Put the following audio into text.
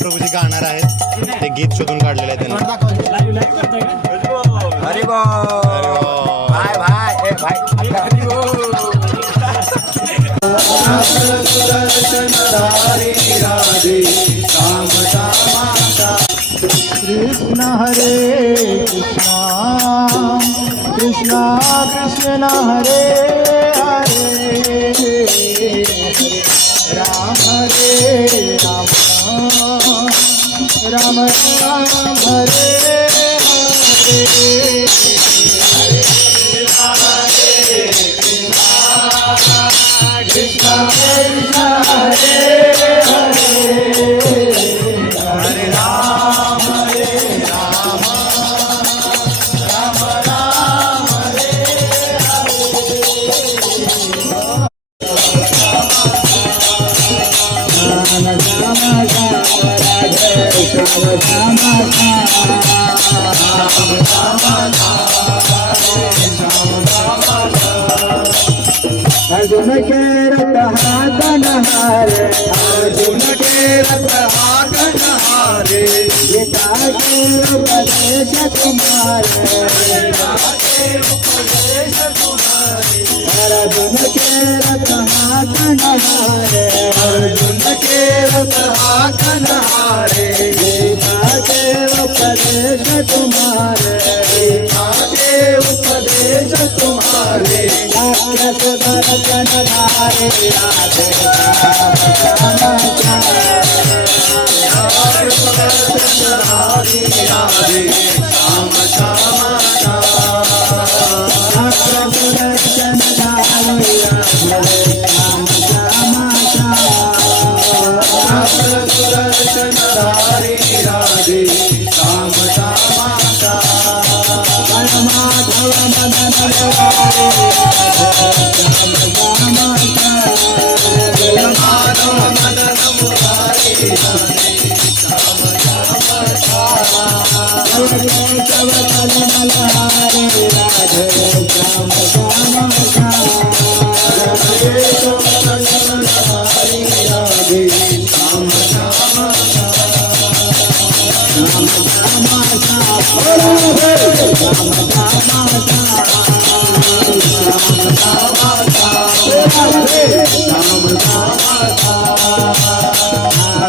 प्रभूजी गाणार आहेत, ते गीत शोधून काढलेलं आहे त्यांनी. अरे भाई भाई ए भाई कृष्ण हरे कृष्णा कृष्णा कृष्ण हरे हरे राम हरे राम राम राम हरे हरे कृष्ण कृष्ण हरे हरे हरे राम राम राम हरे अर्जुन के रथ हाकन हारे अर्जुन के रथ हाकन हारे गीता के उपदेश तुम्हारे अर्जुन के रथ हाकन हारे अर्जुन के रथ हाकन हारे गीता के उपदेश तुम्हारे गीता के उपदेश तुम्हारे रस दर्शन धारे राधे श्याम श्याम दर्शन धारे दर्शन धारे राधे श्याम श्याम माधव मदन Ram